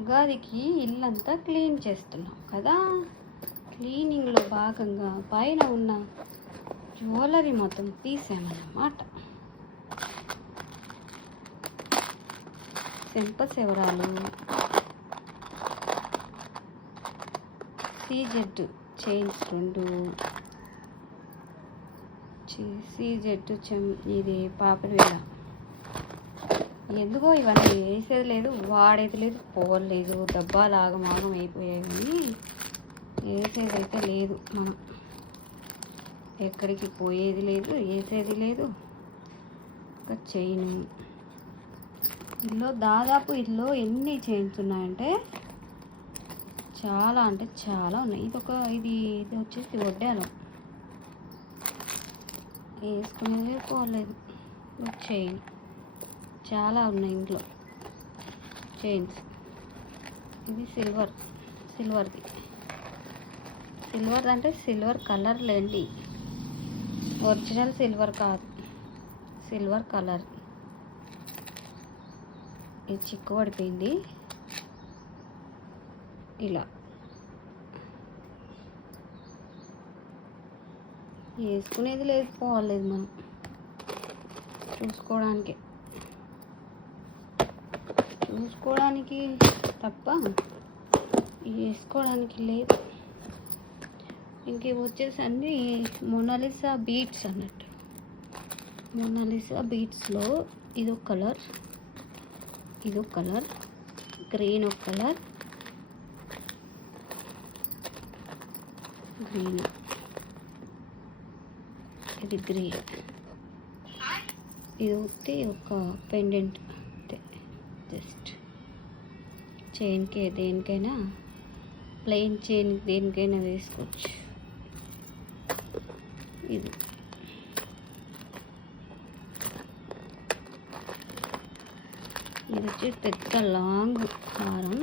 ఉగాదికి ఇల్లంతా క్లీన్ చేస్తున్నాం కదా. క్లీనింగ్లో భాగంగా పైన ఉన్న జ్యువెలరీ మొత్తం తీసామన్నమాట. చెంపశవరాలు, సీజెడ్ చైన్స్ 2, సీజెడ్ ఇది పాపిడి వేళ. ఎందుకో ఇవన్నీ వేసేది లేదు, వాడేది లేదు, పోలేదు, డబ్బాలాగా మాగం అయిపోయాయి. కానీ వేసేది అయితే లేదు. మనం ఎక్కడికి పోయేది లేదు, వేసేది లేదు. ఒక చైన్ ఇందులో ఎన్ని చైన్స్ ఉన్నాయంటే చాలా అంటే చాలా ఉన్నాయి. ఇది వచ్చేసి వడ్డాను, వేసుకునేది పోలేదు. చైన్ చాలా ఉన్నాయి ఇంట్లో చైన్స్. ఇది సిల్వర్ది అంటే సిల్వర్ కలర్ లేండి, ఒరిజినల్ సిల్వర్ కాదు, సిల్వర్ కలర్. ఇది చిక్కు పడిపోయింది. ఇలా వేసుకునేది లేదు, పోలేదు. మనం చూసుకోవడానికి తప్ప వేసుకోవడానికి లేదు. ఇంక వచ్చేసి అన్నీ మొనాలిసా బీట్స్ అన్నట్టు. మొనాలిసా బీట్స్లో ఇదొక కలర్, గ్రీన్ ఒక కలర్, గ్రీన్, ఇది గ్రీన్. ఇది వచ్చి ఒక పెండెంట్, జస్ట్ చైన్కి దేనికైనా, ప్లెయిన్ చైన్ దేనికైనా వేసుకోవచ్చు. ఇది వచ్చి పెద్ద లాంగ్ హారం.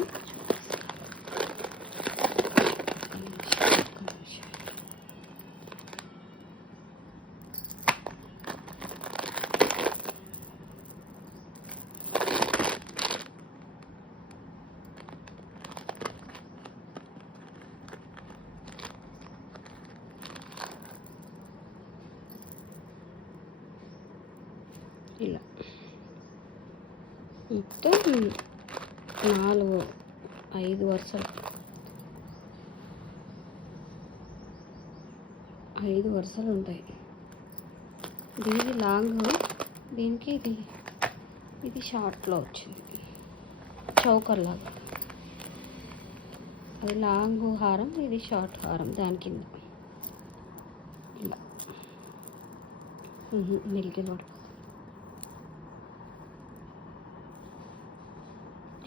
ఇలా మొత్తం 5 వరుసలు, 5 వరుసలు ఉంటాయి. దీనికి లాంగ్, దీనికి ఇది షార్ట్లో వచ్చింది, చౌకర్ లాగా. అది లాంగ్ హారం, ఇది షార్ట్ హారం. దాని కింద ఇలా మిల్కీ వాడు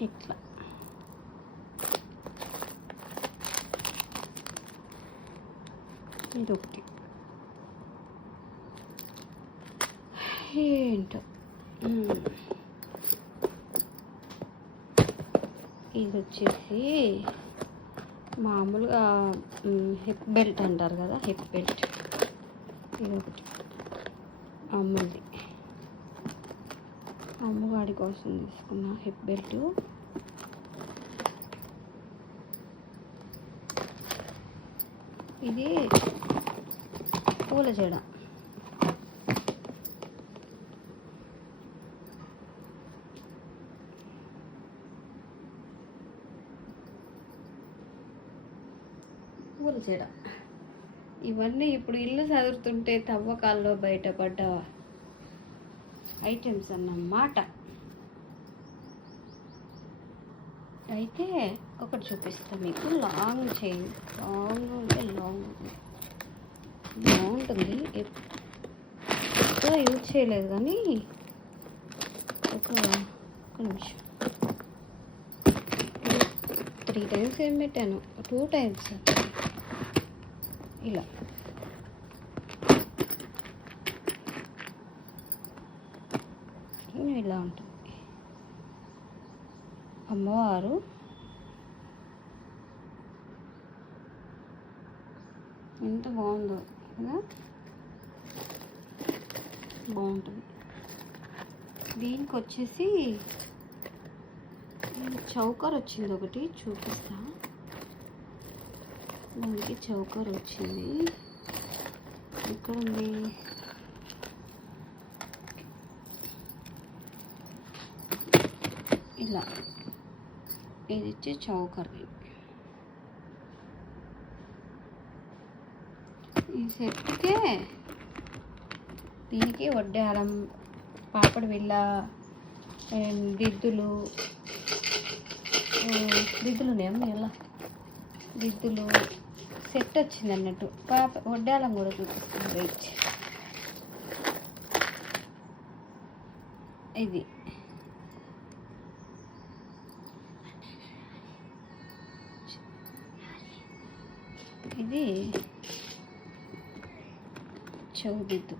ఇట్లా. ఇదొకటి ఏంటో. ఇది వచ్చేసి మామూలుగా హిప్ బెల్ట్ అంటారు కదా, హిప్ బెల్ట్. ఇదొకటి అమ్ముది, అమ్మవాడి కోసం తీసుకున్న హిప్ బెల్ట్. ఇది పూల జడ. ఇవన్నీ ఇప్పుడు ఇల్లు చదువుతుంటే తవ్వకాల్లో బయటపడ్డ ఐటమ్స్ అన్నమాట. అయితే ఒకటి చూపిస్తాను మీకు. లాంగ్ చైన్, లాంగ్ బాగుంటుంది. ఎక్కువ యూజ్ చేయలేదు కానీ ఒక నిమిషం, 3 టైమ్స్ ఏం పెట్టాను, 2 టైమ్స్. ఇలా ఇలా ఉంటుంది. అమ్మవారు ఎంత బాగుందో కదా, బాగుంటుంది. దీనికి వచ్చేసి చౌకర్ వచ్చింది ఒకటి చూపిస్తా. దానికి చౌకర్ వచ్చింది. ఇక్కడ ఉంది. ఇలా ఇది ఇచ్చి చౌకర్. ఈ సెట్కే దీనికి వడ్డారం, పాపడి బిళ్ళ, దిద్దులు ఉన్నాయమ్మా. ఇలా దిద్దులు సెట్ వచ్చింది అన్నట్టు. వడ్డాలం కూడా చూపిస్తుంది. రైట్, ఇది ఇది చౌదిద్దు.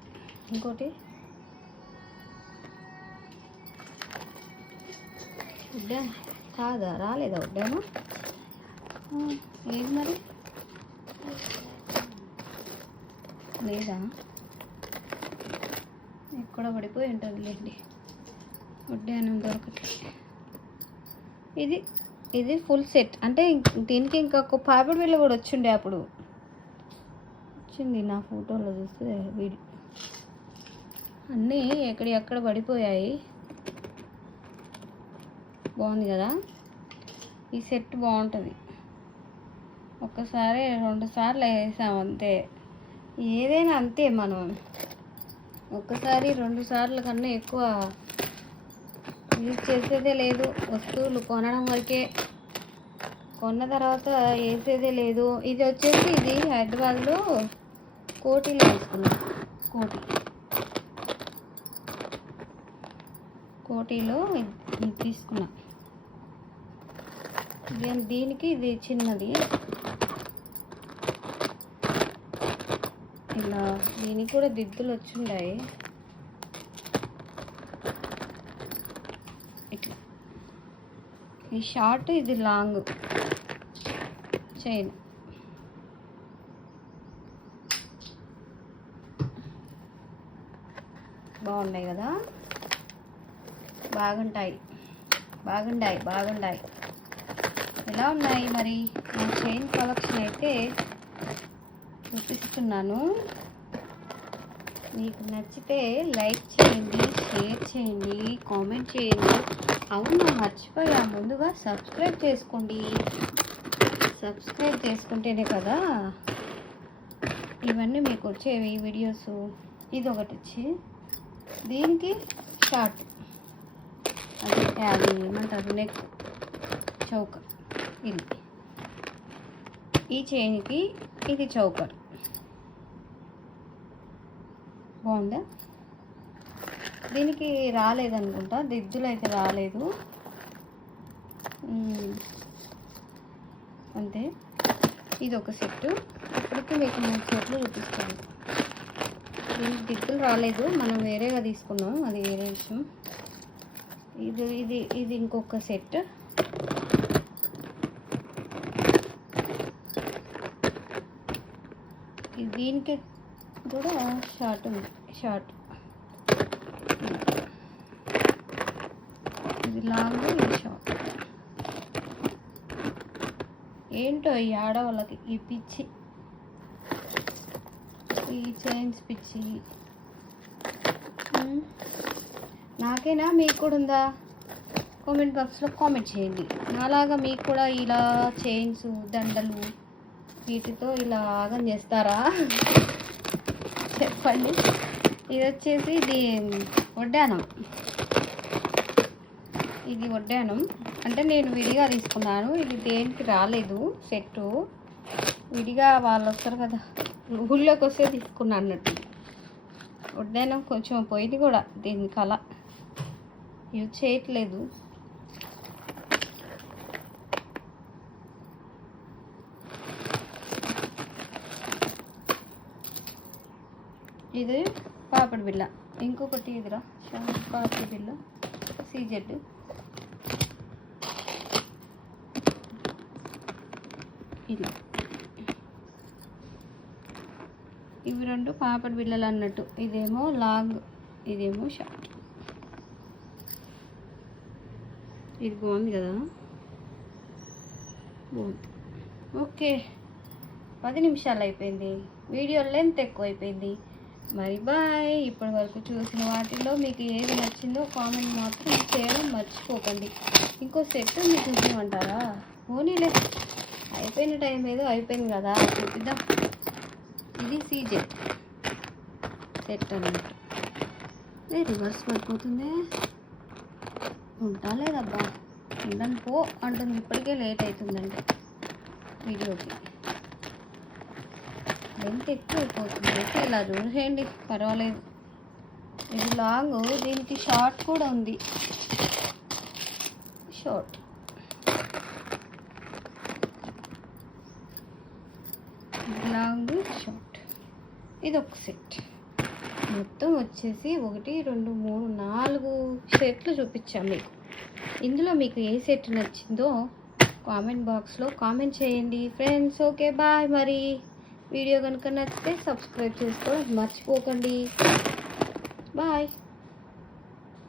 ఇంకోటి వడ్డా కాదా, రాలేదా వడ్డాను? ఏది మరి, లేదా? ఎక్కడ పడిపోయి ఉంటుందిలేండి. వడ్డానం దొరకట్లేదు. ఇది ఫుల్ సెట్. అంటే దీనికి ఇంకొక పాపిడి బిళ్ళ కూడా వచ్చిండే. అప్పుడు వచ్చింది నా ఫోటోలో చూస్తే. వీడియో అన్నీ ఎక్కడ పడిపోయాయి. బాగుంది కదా. ఈ సెట్ బాగుంటుంది. ఒక్కసారి 2 సార్లు వేసాం అంతే. ఏదైనా అంతే, మనం ఒక్కసారి 2 సార్లు కన్నా ఎక్కువ యూజ్ చేసేదే లేదు. వస్తువులు కొనడం వరకే, కొన్న తర్వాత వేసేదే లేదు. ఇది వచ్చేసి ఇది హైదరాబాద్లో కోటిలో తీసుకున్నాం. కోటిలో ఇది తీసుకున్నా. దీనికి ఇది చిన్నది. ఇలా దీనికి కూడా దిద్దులు వచ్చిండాయి. ఇట్లా ఈ షార్ట్, ఇది లాంగ్ చైన్. బాగున్నాయి కదా. బాగుంటాయి. ఎలా ఉన్నాయి మరి? నా చైన్ కలెక్షన్ అయితే చూపిస్తున్నాను. మీకు నచ్చితే లైక్ చేయండి, షేర్ చేయండి, కామెంట్ చేయండి. అవును, మర్చిపోయా, ముందుగా సబ్స్క్రైబ్ చేసుకోండి. సబ్స్క్రైబ్ చేసుకుంటేనే కదా ఇవన్నీ మీకు వచ్చేవి వీడియోస్. ఇది ఒకటి వచ్చి దీనికి షార్ట్, అది ఏమంటారు, నెక్ చౌకర్. ఇది ఈ చైన్కి ఇది చౌకర్. బాగుందా? దీనికి రాలేదనుకుంటా, దిద్దులు అయితే రాలేదు. అంతే. ఇది ఒక సెట్. ఇప్పటికీ మీకు 3 సెట్లు చూపిస్తాను. దీనికి దిద్దులు రాలేదు, మనం వేరేగా తీసుకున్నాం, అది వేరే విషయం. ఇది ఇంకొక సెట్. దీనికి కూడా షార్ట్ ఉంది. ఇది లాంగ్, ఇది షార్ట్. ఏంటో ఈ ఆడవాళ్ళకి ఈ పిచ్చి, ఈ చైన్స్ పిచ్చి. నాకేనా, మీకు కూడా ఉందా? కామెంట్ బాక్స్లో కామెంట్ చేయండి. నాలాగా మీకు కూడా ఇలా చైన్స్, దండలు వీటితో ఇలా ఆగం చేస్తారా? చెప్పండి. ఇది వచ్చేసి ఇది వడ్డానం. అంటే నేను విడిగా తీసుకున్నాను. ఇది దేనికి రాలేదు సెట్టు. విడిగా వాళ్ళు వస్తారు కదా, ఊళ్ళోకి వస్తే తీసుకున్నాను అన్నట్టు. వడ్డానం కొంచెం పోయింది కూడా, దీనికి అలా యూజ్ చేయట్లేదు. ఇది పాపిడి బిళ్ళ. ఇంకొకటి ఇదిరా పాపిడి బిళ్ళ సీజెడ్. ఇలా ఇవి 2 పాపిడి బిళ్ళలు అన్నట్టు. ఇదేమో లాంగ్, ఇదేమో షార్ట్. ఇది బాగుంది కదా, బాగుంది. ఓకే, 10 నిమిషాలు అయిపోయింది. వీడియో లెంత్ ఎక్కువ అయిపోయింది. మరి బాయ్. ఇప్పటి వరకు చూసిన వాటిలో మీకు ఏది నచ్చిందో కామెంట్ మాత్రం చేయడం మర్చిపోకండి. ఇంకో సెట్ మీకు చూపించమంటారా? పోనీలే, అయిపోయిన టైం ఏదో అయిపోయింది కదా, చూపిద్దాం. ఇది సీజే సెట్ అన్నమాట. రివర్స్ పడిపోతుంది. ఉంటా లేదబ్బా, ఉండను పో అంటుంది. ఇప్పటికే లేట్ అవుతుందండి వీడియోకి, లెంత్ ఎక్కువ అయిపోతుంది. అయితే ఇలా చూసేయండి, పర్వాలేదు. ఇది లాంగ్, దీనికి షార్ట్ కూడా ఉంది. Short long short. ఇది ఒక సెట్. మొత్తం వచ్చేసి 1 2 3 4 సెట్లు చూపించాం మీకు. ఇందులో మీకు ఏ సెట్ నచ్చిందో కామెంట్ బాక్స్లో కామెంట్ చేయండి ఫ్రెండ్స్. Okay bye. మరి వీడియో కనుక నచ్చితే సబ్స్క్రైబ్ చేసుకోవడం మర్చిపోకండి. బాయ్.